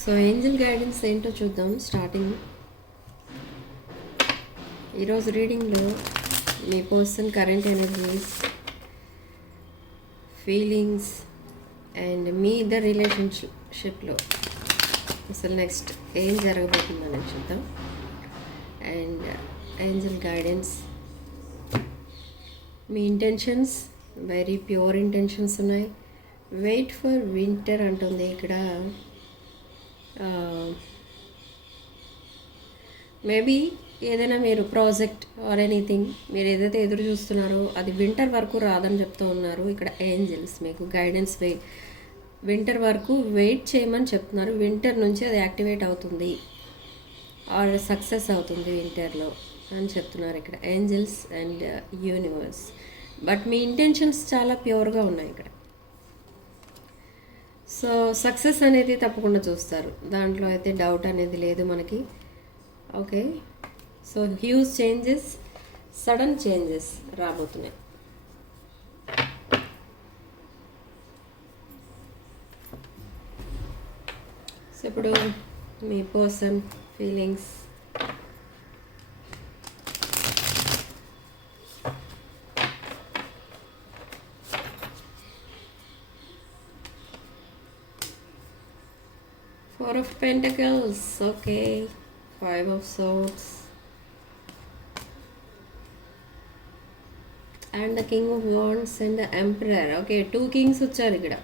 So Angel guidance ఏంటో చూద్దాం. Starting ఈరోజు రీడింగ్లో మీ person current energies, feelings and మీ ఇద్దరు రిలేషన్షిప్లో అసలు నెక్స్ట్ ఏం జరగబోతుందని చూద్దాం. అండ్ ఏంజల్ గైడెన్స్, మీ ఇంటెన్షన్స్ వెరీ ప్యూర్ ఇంటెన్షన్స్ ఉన్నాయి. వెయిట్ ఫర్ వింటర్ అంటుంది ఇక్కడ. మేబీ ఏదైనా మీరు ప్రాజెక్ట్ ఆర్ ఎనీథింగ్ మీరు ఏదైతే ఎదురు చూస్తున్నారో అది వింటర్ వరకు రాదని చెప్తూ ఉన్నారు ఇక్కడ ఏంజల్స్. మీకు గైడెన్స్ వింటర్ వరకు వెయిట్ చేయమని చెప్తున్నారు. వింటర్ నుంచి అది యాక్టివేట్ అవుతుంది ఆర్ సక్సెస్ అవుతుంది వింటర్లో అని చెప్తున్నారు ఇక్కడ angels and universe. But me intentions చాలా ప్యూర్గా ఉన్నాయి ఇక్కడ. సో సక్సెస్ అనేది తప్పకుండా చూస్తారు, దాంట్లో అయితే డౌట్ అనేది లేదు మనకి. Okay, so huge changes, sudden changes రాబోతున్నాయి. సో ఇప్పుడు మీ person feelings, Four of Pentacles, okay. Five of Swords and the King of Wands and the Emperor. Okay, two kings వచ్చారు ఇక్కడ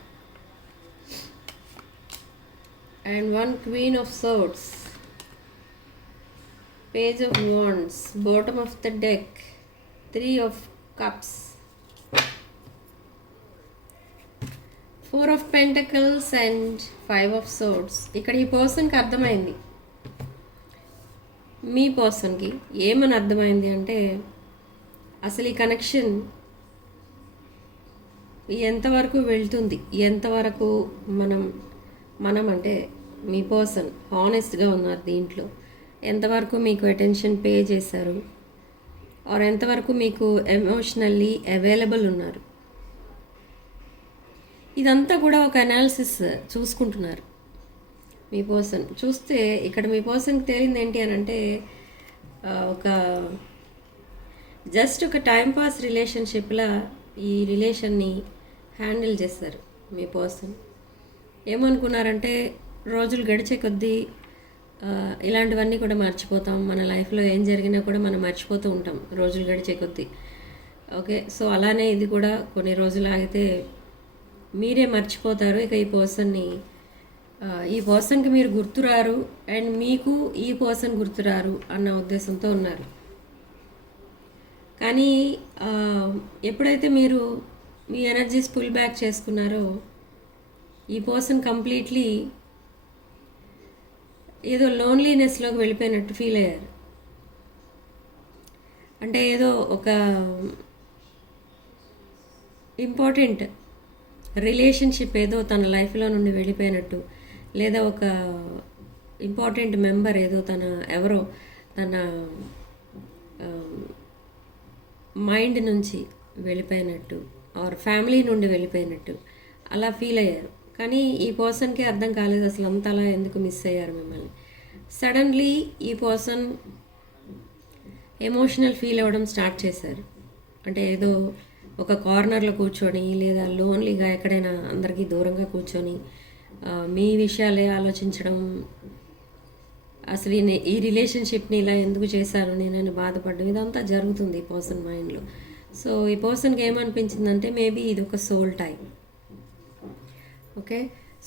and one Queen of Swords, Page of Wands, bottom of the deck, Three of Cups, Four of Pentacles and Five of Swords. ఇక్కడ ఈ పర్సన్కి అర్థమైంది, మీ పర్సన్కి ఏమని అర్థమైంది అంటే అసలు ఈ కనెక్షన్ ఎంతవరకు వెళ్తుంది, ఎంతవరకు మనం అంటే మీ పర్సన్ హానెస్ట్గా ఉన్నారు దీంట్లో, ఎంతవరకు మీకు అటెన్షన్ పే చేశారు ఆర్ ఎంతవరకు మీకు ఎమోషనల్లీ అవైలబుల్ ఉన్నారు. ఇదంతా కూడా ఒక అనాలిసిస్ చూసుకుంటున్నారు మీ పర్సన్. చూస్తే ఇక్కడ మీ పర్సన్కి తేలింది ఏంటి అని అంటే ఒక జస్ట్ ఒక టైంపాస్ రిలేషన్షిప్లా ఈ రిలేషన్ని హ్యాండిల్ చేస్తారు మీ పర్సన్. ఏమనుకున్నారంటే రోజులు గడిచే కొద్దీ ఇలాంటివన్నీ కూడా మర్చిపోతాం, మన లైఫ్లో ఏం జరిగినా కూడా మనం మర్చిపోతూ ఉంటాం రోజులు గడిచే కొద్దీ. ఓకే, సో అలానే ఇది కూడా కొన్ని రోజులు ఆగితే మీరే మర్చిపోతారు. ఇక ఈ పర్సన్కి మీరు గుర్తురారు అండ్ మీకు ఈ పర్సన్ గుర్తురారు అన్న ఉద్దేశంతో ఉన్నారు. కానీ ఎప్పుడైతే మీరు మీ ఎనర్జీస్ పుల్ బ్యాక్ చేసుకున్నారో ఈ పర్సన్ కంప్లీట్లీ ఏదో లోన్లీనెస్లోకి వెళ్ళిపోయినట్టు ఫీల్ అయ్యారు. అంటే ఏదో ఒక ఇంపార్టెంట్ రిలేషన్షిప్ ఏదో తన లైఫ్లో నుండి వెళ్ళిపోయినట్టు, లేదా ఒక ఇంపార్టెంట్ మెంబర్ ఏదో ఎవరో తన మైండ్ నుంచి వెళ్ళిపోయినట్టు ఆర్ ఫ్యామిలీ నుండి వెళ్ళిపోయినట్టు అలా ఫీల్ అయ్యారు. కానీ ఈ పర్సన్కి అర్థం కాలేదు అసలు అంత అలా ఎందుకు మిస్ అయ్యారు మిమ్మల్ని. సడన్లీ ఈ పర్సన్ ఎమోషనల్ ఫీల్ అవ్వడం స్టార్ట్ చేశారు. అంటే ఏదో ఒక కార్నర్లో కూర్చొని లేదా లోన్లీగా ఎక్కడైనా అందరికీ దూరంగా కూర్చొని మీ విషయాలే ఆలోచించడం, అసలు ఈ రిలేషన్షిప్ని ఇలా ఎందుకు చేశారు నేనని బాధపడడం, ఇదంతా జరుగుతుంది ఈ పర్సన్ మైండ్లో. సో ఈ పర్సన్కి ఏమనిపించిందంటే మేబీ ఇది ఒక సోల్ టైం. ఓకే,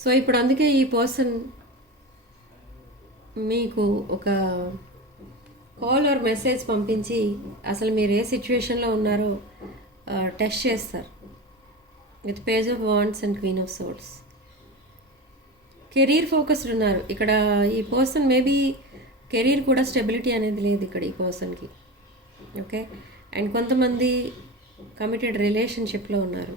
సో ఇప్పుడు అందుకే ఈ పర్సన్ మీకు ఒక కాల్ ఆర్ మెసేజ్ పంపించి అసలు మీరు ఏ సిచ్యువేషన్లో ఉన్నారో టెస్ట్ చేస్తారు with page of wands and queen of swords. Career focused ఉన్నారు ఇక్కడ ఈ పర్సన్. మేబీ కెరీర్ కూడా స్టెబిలిటీ అనేది లేదు ఇక్కడ ఈ పర్సన్కి. ఓకే, అండ్ కొంతమంది కమిటెడ్ రిలేషన్షిప్లో ఉన్నారు.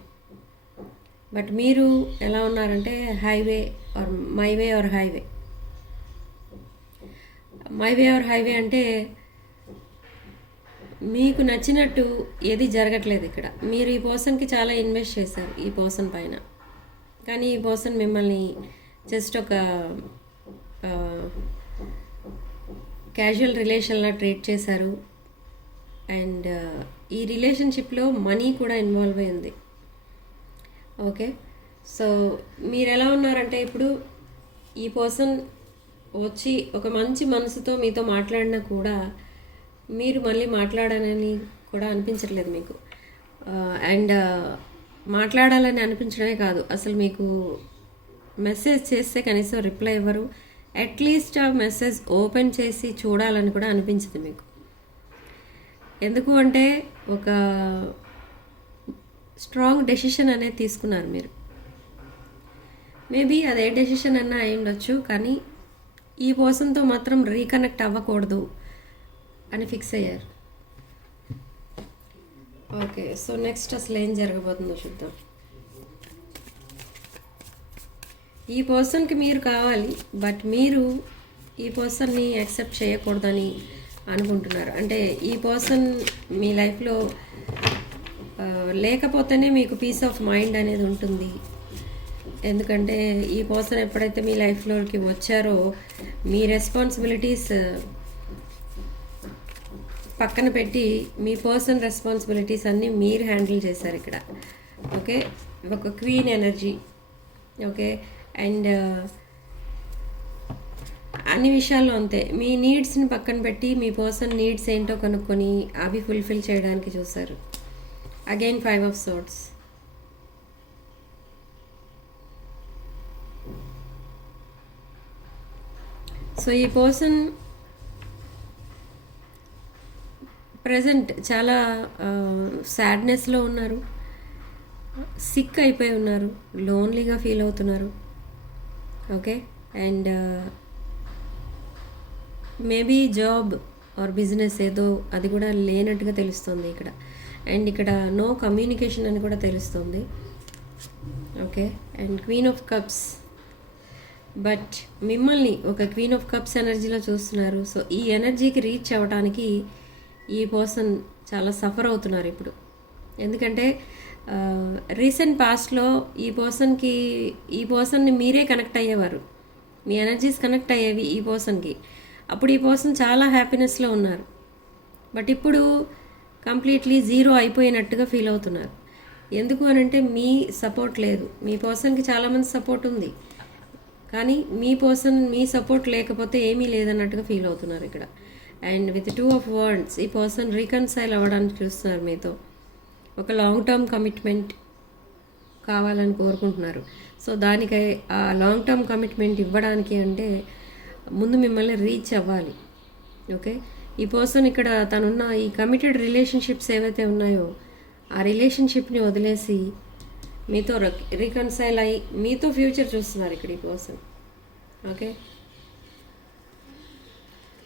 బట్ మీరు ఎలా ఉన్నారంటే highway or my way or highway అంటే మీకు నచ్చినట్టు ఏది జరగట్లేదు ఇక్కడ. మీరు ఈ పర్సన్కి చాలా ఇన్వెస్ట్ చేశారు ఈ పర్సన్ పైన, కానీ ఈ పర్సన్ మిమ్మల్ని జస్ట్ ఒక క్యాజువల్ రిలేషన్లా ట్రీట్ చేశారు. అండ్ ఈ రిలేషన్షిప్లో మనీ కూడా ఇన్వాల్వ్ అయింది. ఓకే, సో మీరు ఎలా ఉన్నారంటే ఇప్పుడు ఈ పర్సన్ వచ్చి ఒక మంచి మనసుతో మీతో మాట్లాడినా కూడా మీరు మళ్ళీ మాట్లాడాలని కూడా అనిపించట్లేదు మీకు. అండ్ మాట్లాడాలని అనిపించడమే కాదు, అసలు మీకు మెసేజ్ చేస్తే కనీసం రిప్లై ఇవ్వరు. అట్లీస్ట్ ఆ మెసేజ్ ఓపెన్ చేసి చూడాలని కూడా అనిపించదు మీకు. ఎందుకు అంటే ఒక స్ట్రాంగ్ డెసిషన్ అనేది తీసుకున్నారు మీరు. మేబీ అదే డెసిషన్ అన్నా అయి ఉండొచ్చు, కానీ ఈ పర్సన్తో మాత్రం రీకనెక్ట్ అవ్వకూడదు అని ఫిక్స్ అయ్యారు. ఓకే, సో నెక్స్ట్ అసలు ఏం జరగబోతుందో చూద్దాం. ఈ పర్సన్కి మీరు కావాలి, బట్ మీరు ఈ పర్సన్ని యాక్సెప్ట్ చేయకూడదని అనుకుంటున్నారు. అంటే ఈ పర్సన్ మీ లైఫ్లో లేకపోతేనే మీకు పీస్ ఆఫ్ మైండ్ అనేది ఉంటుంది. ఎందుకంటే ఈ పర్సన్ ఎప్పుడైతే మీ లైఫ్లోకి వచ్చారో మీ రెస్పాన్సిబిలిటీస్ పక్కన పెట్టి మీ పర్సన్ రెస్పాన్సిబిలిటీస్ అన్నీ మీరు హ్యాండిల్ చేశారు ఇక్కడ. ఓకే, ఒక క్వీన్ ఎనర్జీ. ఓకే, అండ్ అన్ని విషయాల్లో అంతే, మీ నీడ్స్ని పక్కన పెట్టి మీ పర్సన్ నీడ్స్ ఏంటో కనుక్కొని అవి ఫుల్ఫిల్ చేయడానికి చూస్తారు. Again 5 of Swords. సో ఈ పర్సన్ ప్రజెంట్ చాలా సాడ్నెస్లో ఉన్నారు, సిక్ అయిపోయి ఉన్నారు, లోన్లీగా ఫీల్ అవుతున్నారు. Okay, and maybe job or business ఏదో అది కూడా లేనట్టుగా తెలుస్తుంది ఇక్కడ. అండ్ ఇక్కడ నో కమ్యూనికేషన్ అని కూడా తెలుస్తుంది. Okay, and queen of cups. But మిమ్మల్ని ఒక క్వీన్ ఆఫ్ కప్స్ ఎనర్జీలో చూస్తున్నారు. సో ఈ ఎనర్జీకి రీచ్ అవ్వడానికి ఈ పర్సన్ చాలా సఫర్ అవుతున్నారు ఇప్పుడు. ఎందుకంటే రీసెంట్ పాస్ట్లో ఈ పర్సన్ని మీరే కనెక్ట్ అయ్యేవారు, మీ ఎనర్జీస్ కనెక్ట్ అయ్యేవి ఈ పర్సన్కి. అప్పుడు ఈ పర్సన్ చాలా హ్యాపీనెస్లో ఉన్నారు. బట్ ఇప్పుడు కంప్లీట్లీ జీరో అయిపోయినట్టుగా ఫీల్ అవుతున్నారు. ఎందుకు అనంటే మీ సపోర్ట్ లేదు. మీ పర్సన్కి చాలామంది సపోర్ట్ ఉంది, కానీ మీ సపోర్ట్ లేకపోతే ఏమీ లేదన్నట్టుగా ఫీల్ అవుతున్నారు ఇక్కడ. అండ్ విత్ 2 of Wands ఈ పర్సన్ రీకన్సైల్ అవ్వడానికి చూస్తున్నారు మీతో. ఒక లాంగ్ టర్మ్ కమిట్మెంట్ కావాలని కోరుకుంటున్నారు. సో దానికి ఆ లాంగ్ టర్మ్ కమిట్మెంట్ ఇవ్వడానికి అంటే ముందు మిమ్మల్ని రీచ్ అవ్వాలి. ఓకే, ఈ పర్సన్ ఇక్కడ తనున్న ఈ కమిటెడ్ రిలేషన్షిప్స్ ఏవైతే ఉన్నాయో ఆ రిలేషన్షిప్ని వదిలేసి మీతో రీకన్సైల్ అయ్యి మీతో ఫ్యూచర్ చూస్తున్నారు ఇక్కడ ఈ పర్సన్. ఓకే,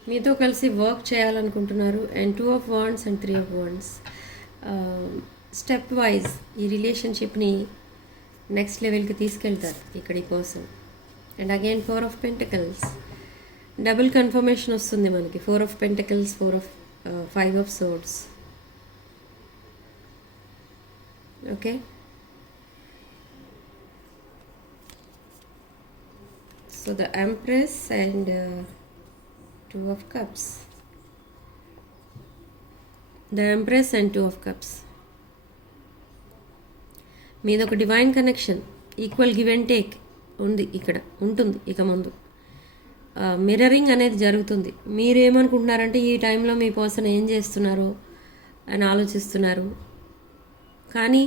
మీతో కలిసి వర్క్ చేయాలనుకుంటున్నారు. And 2 of Wands and 3 of Wands step wise ఈ రిలేషన్షిప్ని నెక్స్ట్ లెవెల్కి తీసుకెళ్తారు ఇక్కడ ఈ person. And again 4 of Pentacles. Double confirmation వస్తుంది మనకి. 4 of Pentacles, 5 of Swords. Okay, so the Empress and 2 of Cups. The Empress and 2 of Cups. మీద ఒక divine connection, equal give and take ఉంది ఇక్కడ, ఉంటుంది ఇక ముందు. మిర్రరింగ్ అనేది జరుగుతుంది. మీరేమనుకుంటున్నారంటే ఈ టైంలో మీ పర్సన్ ఏం చేస్తున్నారు అని ఆలోచిస్తున్నారు, కానీ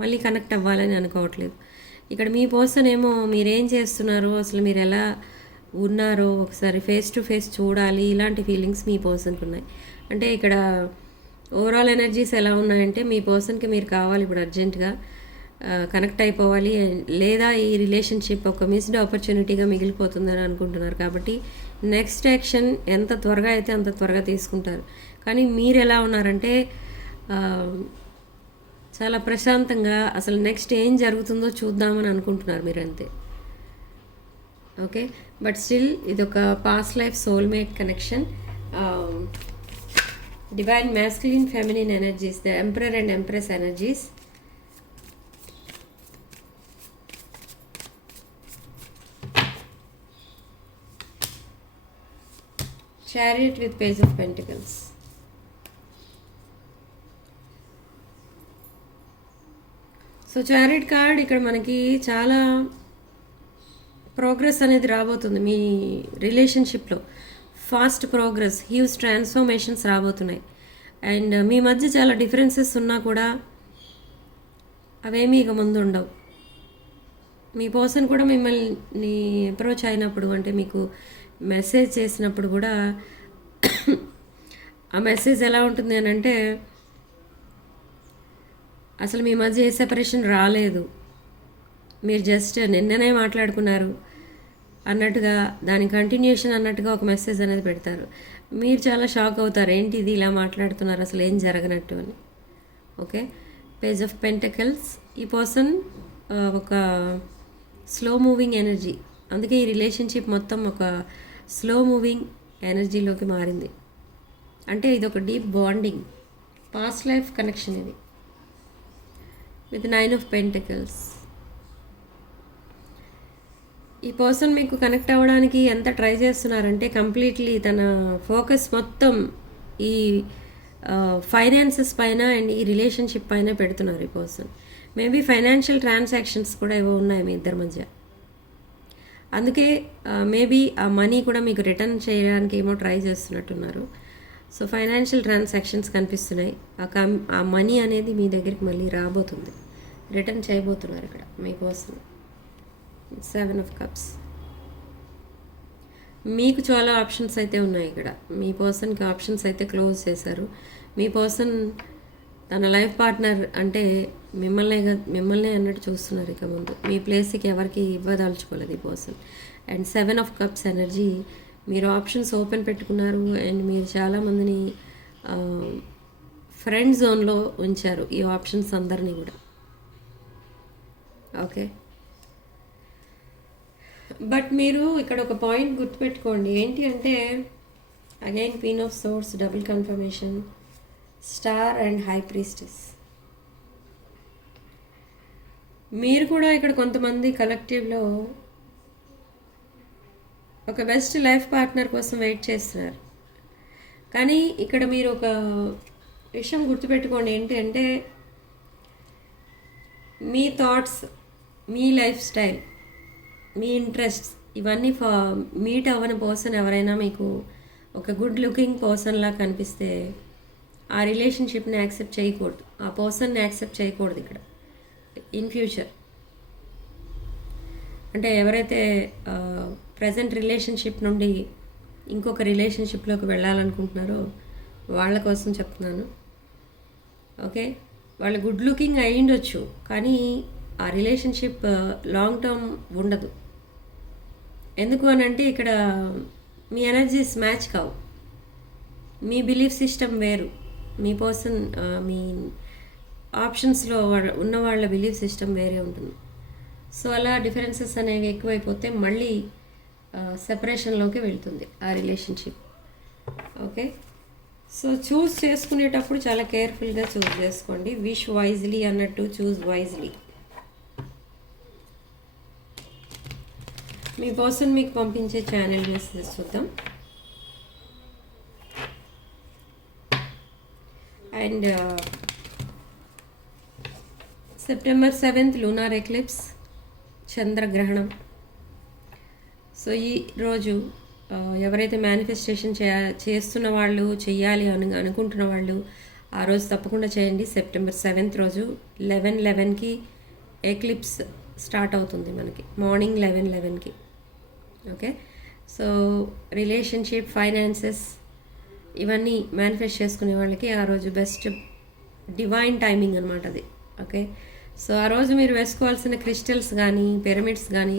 మళ్ళీ కనెక్ట్ అవ్వాలని అనుకోవట్లేదు. ఇక్కడ మీ పర్సన్ ఏమో మీరేం చేస్తున్నారో, అసలు మీరు ఎలా ఉన్నారో ఒకసారి ఫేస్ టు ఫేస్ చూడాలి, ఇలాంటి ఫీలింగ్స్ మీ పర్సన్కి ఉన్నాయి. అంటే ఇక్కడ ఓవరాల్ ఎనర్జీస్ ఎలా ఉన్నాయంటే మీ పర్సన్కి మీరు కావాలి ఇప్పుడు అర్జెంటుగా కనెక్ట్ అయిపోవాలి, లేదా ఈ రిలేషన్షిప్ ఒక మిస్డ్ ఆపర్చునిటీగా మిగిలిపోతుందని అనుకుంటున్నారు. కాబట్టి నెక్స్ట్ యాక్షన్ ఎంత త్వరగా అయితే అంత త్వరగా తీసుకుంటారు. కానీ మీరు ఎలా ఉన్నారంటే చాలా ప్రశాంతంగా అసలు నెక్స్ట్ ఏం జరుగుతుందో చూద్దామని అనుకుంటున్నారు మీరు, అంతే. ఓకే, బట్ స్టిల్ ఇది ఒక past life soulmate connection. Divine masculine feminine energies, the emperor and empress energies. Chariot with page of pentacles. So chariot card ఇక్కడ మనకి చాలా ప్రోగ్రెస్ అనేది రాబోతుంది మీ రిలేషన్షిప్లో. ఫాస్ట్ ప్రోగ్రెస్, హ్యూజ్ ట్రాన్స్ఫర్మేషన్స్ రాబోతున్నాయి. అండ్ మీ మధ్య చాలా డిఫరెన్సెస్ ఉన్నా కూడా అవేమీ ఇక ముందు ఉండవు. మీ పర్సన్ కూడా మిమ్మల్ని అప్రోచ్ అయినప్పుడు, అంటే మీకు మెసేజ్ చేసినప్పుడు కూడా ఆ మెసేజ్ ఎలా ఉంటుంది అని అంటే, అసలు మీ మధ్య ఏ సెపరేషన్ రాలేదు, మీరు జస్ట్ నిన్ననే మాట్లాడుకున్నారు అన్నట్టుగా, దాని కంటిన్యూషన్ అన్నట్టుగా ఒక మెసేజ్ అనేది పెడతారు. మీరు చాలా షాక్ అవుతారు, ఏంటి ఇది ఇలా మాట్లాడుతున్నారు, అసలు ఏం జరగనట్టు అని. Okay, page of pentacles. ఈ పర్సన్ ఒక స్లో మూవింగ్ ఎనర్జీ, అందుకే ఈ రిలేషన్షిప్ మొత్తం ఒక స్లో మూవింగ్ ఎనర్జీలోకి మారింది. అంటే ఇది ఒక deep bonding, past life connection ఇది, విత్ 9 ఆఫ్ పెంటకల్స్. ఈ పర్సన్ మీకు కనెక్ట్ అవ్వడానికి ఎంత ట్రై చేస్తున్నారంటే, కంప్లీట్లీ తన ఫోకస్ మొత్తం ఈ ఫైనాన్సెస్ పైన అండ్ ఈ రిలేషన్షిప్ పైన పెడుతున్నారు ఈ పర్సన్. మేబీ ఫైనాన్షియల్ ట్రాన్సాక్షన్స్ కూడా ఏవో ఉన్నాయి మీ ఇద్దరి మధ్య. అందుకే మేబీ ఆ మనీ కూడా మీకు రిటర్న్ చేయడానికి ఏమో ట్రై చేస్తున్నట్టున్నారు. సో ఫైనాన్షియల్ ట్రాన్సాక్షన్స్ కనిపిస్తున్నాయి. ఆ మనీ అనేది మీ దగ్గరికి మళ్ళీ రాబోతుంది, రిటర్న్ చేయబోతున్నారు ఇక్కడ మీ పర్సన్. 7 of cups. మీకు చాలా ఆప్షన్స్ అయితే ఉన్నాయి ఇక్కడ. మీ పర్సన్కి ఆప్షన్స్ అయితే క్లోజ్ చేశారు. మీ పర్సన్ తన లైఫ్ పార్ట్నర్ అంటే మిమ్మల్నే అన్నట్టు చూస్తున్నారు ఇక ముందు. మీ ప్లేస్కి ఎవరికి ఇవ్వదలుచుకోలేదు ఈ person. And 7 of cups energy. మీరు ఆప్షన్స్ ఓపెన్ పెట్టుకున్నారు అండ్ మీరు చాలామందిని ఫ్రెండ్ జోన్లో ఉంచారు ఈ ఆప్షన్స్ అందరినీ కూడా. ఓకే, బట్ మీరు ఇక్కడ ఒక పాయింట్ గుర్తుపెట్టుకోండి, ఏంటి అంటే again queen of swords, double confirmation, star and high priestess. మీరు కూడా ఇక్కడ కొంతమంది కలెక్టివ్లో ఒక బెస్ట్ లైఫ్ పార్ట్నర్ కోసం వెయిట్ చేస్తున్నారు. కానీ ఇక్కడ మీరు ఒక విషయం గుర్తుపెట్టుకోండి, ఏంటి అంటే మీ థాట్స్, మీ లైఫ్ స్టైల్, మీ ఇంట్రెస్ట్స్ ఇవన్నీ మీట్ అవ్వని పర్సన్ ఎవరైనా మీకు ఒక గుడ్ లుకింగ్ పర్సన్లా కనిపిస్తే ఆ రిలేషన్షిప్ని యాక్సెప్ట్ చేయకూడదు, ఆ పర్సన్ని యాక్సెప్ట్ చేయకూడదు ఇక్కడ ఇన్ ఫ్యూచర్. అంటే ఎవరైతే ప్రజెంట్ రిలేషన్షిప్ నుండి ఇంకొక రిలేషన్షిప్లోకి వెళ్ళాలనుకుంటున్నారో వాళ్ళ కోసం చెప్తున్నాను. ఓకే, వాళ్ళు గుడ్ లుకింగ్ అయ్యిండొచ్చు కానీ ఆ రిలేషన్షిప్ లాంగ్ టర్మ్ ఉండదు. ఎందుకు అని అంటే ఇక్కడ మీ ఎనర్జీస్ మ్యాచ్ కావు, మీ బిలీఫ్ సిస్టమ్ వేరు, మీ పర్సన్ మీ ఆప్షన్స్లో ఉన్న వాళ్ళ బిలీఫ్ సిస్టమ్ వేరే ఉంటుంది. సో అలా డిఫరెన్సెస్ అనేవి ఎక్కువైపోతే మళ్ళీ సెపరేషన్లోకి వెళ్తుంది ఆ రిలేషన్షిప్. ఓకే, సో చూస్ చేసుకునేటప్పుడు చాలా కేర్ఫుల్గా చూస్ చేసుకోండి. విష్ వైజ్లీ అన్నట్టు చూస్ వైజ్లీ. మీ పర్సన్ మీకు పంపించే ఛానల్ మెసేజ్ చూద్దాం. And September 7th lunar eclipse, చంద్రగ్రహణం. సో ఈ రోజు ఎవరైతే మేనిఫెస్టేషన్ చేస్తున్న వాళ్ళు, చెయ్యాలి అనుకుంటున్న వాళ్ళు ఆ రోజు తప్పకుండా చేయండి. సెప్టెంబర్ 7th రోజు 11:11కి ఎక్లిప్స్ స్టార్ట్ అవుతుంది మనకి, మార్నింగ్ 11:11కి. ఓకే, సో రిలేషన్షిప్, ఫైనాన్సెస్ ఇవన్నీ మేనిఫెస్ట్ చేసుకునే వాళ్ళకి ఆ రోజు బెస్ట్ డివైన్ టైమింగ్ అనమాట అది. ఓకే, సో ఆ రోజు మీరు వేసుకోవాల్సిన క్రిస్టల్స్ కానీ, పిరమిడ్స్ కానీ,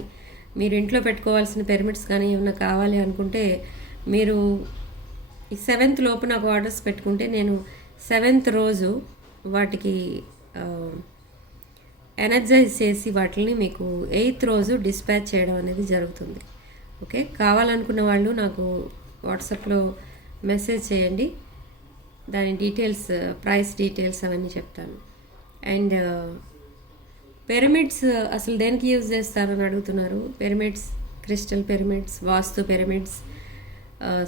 మీరు ఇంట్లో పెట్టుకోవాల్సిన పిరమిడ్స్ కానీ ఏమైనా కావాలి అనుకుంటే మీరు ఈ 7th లోపు నాకు ఆర్డర్స్ పెట్టుకుంటే నేను 7th రోజు వాటికి ఎనర్జైజ్ చేసి వాటిని మీకు 8th రోజు డిస్పాచ్ చేయడం అనేది జరుగుతుంది. ఓకే, కావాలనుకున్న వాళ్ళు నాకు వాట్సాప్లో మెసేజ్ చేయండి, దాని డీటెయిల్స్, ప్రైస్ డీటెయిల్స్ అవన్నీ చెప్తాను. అండ్ పిరమిడ్స్ అసలు దేనికి యూజ్ చేస్తారని అడుగుతున్నారు. పిరమిడ్స్, క్రిస్టల్ పిరమిడ్స్, వాస్తు పిరమిడ్స్,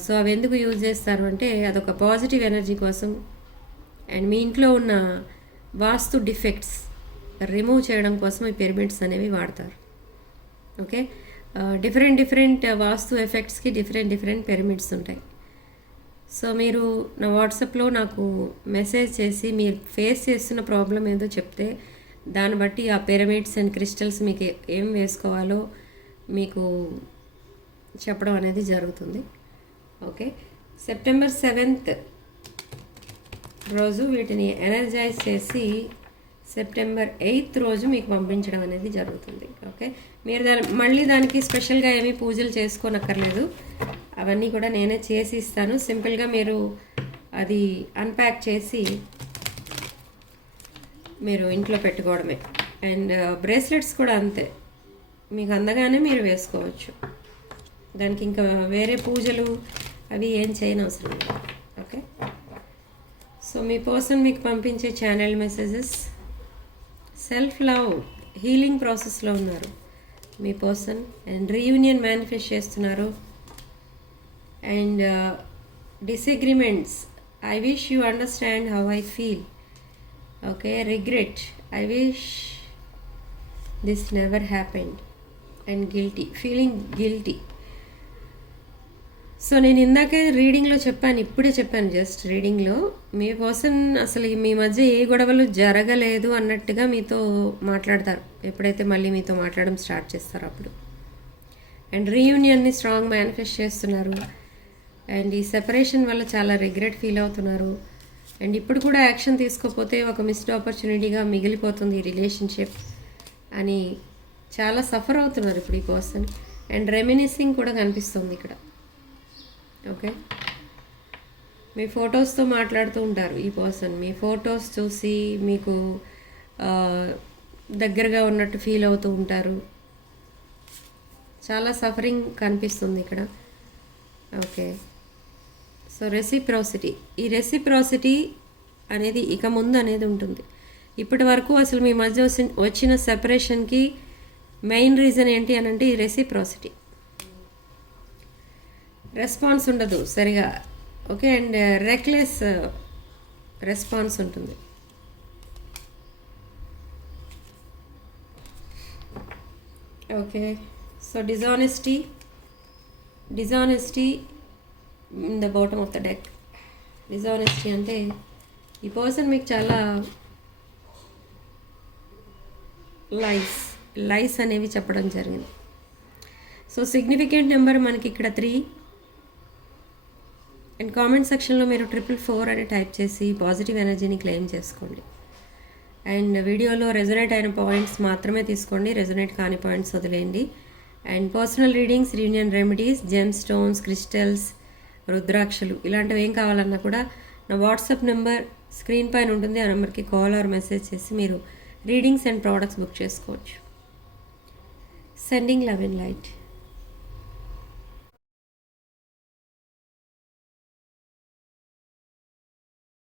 సో అవి ఎందుకు యూజ్ చేస్తారు అంటే అదొక పాజిటివ్ ఎనర్జీ కోసం అండ్ మీ ఇంట్లో ఉన్న వాస్తు డిఫెక్ట్స్ రిమూవ్ చేయడం కోసం ఈ పిరమిడ్స్ అనేవి వాడతారు. ఓకే, డిఫరెంట్ వాస్తు ఎఫెక్ట్స్కి డిఫరెంట్ పిరమిడ్స్ ఉంటాయి. సో మీరు నా వాట్సాప్లో నాకు మెసేజ్ చేసి మీరు ఫేస్ చేస్తున్న ప్రాబ్లం ఏదో చెప్తే దాన్ని బట్టి ఆ పిరమిడ్స్ అండ్ క్రిస్టల్స్ మీకు ఏం వేసుకోవాలో మీకు చెప్పడం అనేది జరుగుతుంది. ఓకే, సెప్టెంబర్ 7th రోజు వీటిని ఎనర్జైజ్ చేసి సెప్టెంబర్ 8th రోజు మీకు పంపించడం అనేది జరుగుతుంది. ఓకే, మీరు మళ్ళీ దానికి స్పెషల్గా ఏమీ పూజలు చేసుకోనక్కర్లేదు, అవన్నీ కూడా నేనే చేసి ఇస్తాను. సింపుల్గా మీరు అది అన్ప్యాక్ చేసి మీరు ఇంట్లో పెట్టుకోవడమే. అండ్ బ్రేస్లెట్స్ కూడా అంతే, మీకు అందగానే మీరు వేసుకోవచ్చు, దానికి ఇంకా వేరే పూజలు అవి ఏం చేయనవసరం లేదు. ఓకే, సో మీ పర్సన్ మీకు పంపించే channel messages, self love healing ప్రాసెస్లో ఉన్నారు మీ పర్సన్ అండ్ రీయూనియన్ మేనిఫెస్ట్ చేస్తున్నారు. And disagreements, I wish you understand how I feel. Okay, regret, I wish this never happened. And guilty, feeling guilty. So నేను ఇందాకే రీడింగ్లో చెప్పాను, ఇప్పుడే చెప్పాను జస్ట్ రీడింగ్లో, మీ person అసలు మీ మధ్య ఏ గొడవలు జరగలేదు అన్నట్టుగా మీతో మాట్లాడతారు ఎప్పుడైతే మళ్ళీ మీతో మాట్లాడడం స్టార్ట్ చేస్తారో అప్పుడు. అండ్ రీయూనియన్ని స్ట్రాంగ్ మేనిఫెస్ట్ చేస్తున్నారు. అండ్ ఈ సెపరేషన్ వల్ల చాలా రిగ్రెట్ ఫీల్ అవుతున్నారు. అండ్ ఇప్పుడు కూడా యాక్షన్ తీసుకోకపోతే ఒక మిస్డ్ ఆపర్చునిటీగా మిగిలిపోతుంది ఈ రిలేషన్షిప్ అని చాలా సఫర్ అవుతున్నారు ఇప్పుడు ఈ పర్సన్. అండ్ రెమినిసింగ్ కూడా కనిపిస్తుంది ఇక్కడ. ఓకే, మీ ఫొటోస్తో మాట్లాడుతూ ఉంటారు ఈ పర్సన్. మీ ఫొటోస్ చూసి మీకు దగ్గరగా ఉన్నట్టు ఫీల్ అవుతూ ఉంటారు. చాలా సఫరింగ్ కనిపిస్తుంది ఇక్కడ. ఓకే, సో రెసిప్రాసిటీ, ఈ రెసిప్రాసిటీ అనేది ఇక ముందు అనేది ఉంటుంది. ఇప్పటి వరకు అసలు మీ మధ్య వచ్చిన సెపరేషన్కి మెయిన్ రీజన్ ఏంటి అని అంటే ఈ రెసిప్రాసిటీ. రెస్పాన్స్ ఉండదు సరిగా. ఓకే, అండ్ రెక్లెస్ రెస్పాన్స్ ఉంటుంది. Okay, so dishonesty in the bottom of the deck. Dishonesty అంటే ఈ పర్సన్ మీకు చాలా లైస్ అనేవి చెప్పడం జరిగింది. సో సిగ్నిఫికెంట్ నెంబర్ మనకి ఇక్కడ 3. అండ్ కామెంట్ సెక్షన్లో మీరు 444 అని టైప్ చేసి పాజిటివ్ ఎనర్జీని క్లెయిమ్ చేసుకోండి. అండ్ వీడియోలో రెజొనేట్ అయిన పాయింట్స్ మాత్రమే తీసుకోండి, రెజొనేట్ కాని పాయింట్స్ వదిలేయండి. And personal readings, reunion remedies, gem stones, crystals, రుద్రాక్షలు ఇలాంటివి ఏం కావాలన్నా కూడా నా వాట్సాప్ నెంబర్ స్క్రీన్ పైన ఉంటుంది. ఆ నెంబర్కి కాల్ ఆర్ మెసేజ్ చేసి మీరు రీడింగ్స్ అండ్ ప్రోడక్ట్స్ బుక్ చేసుకోవచ్చు. Sending love and light.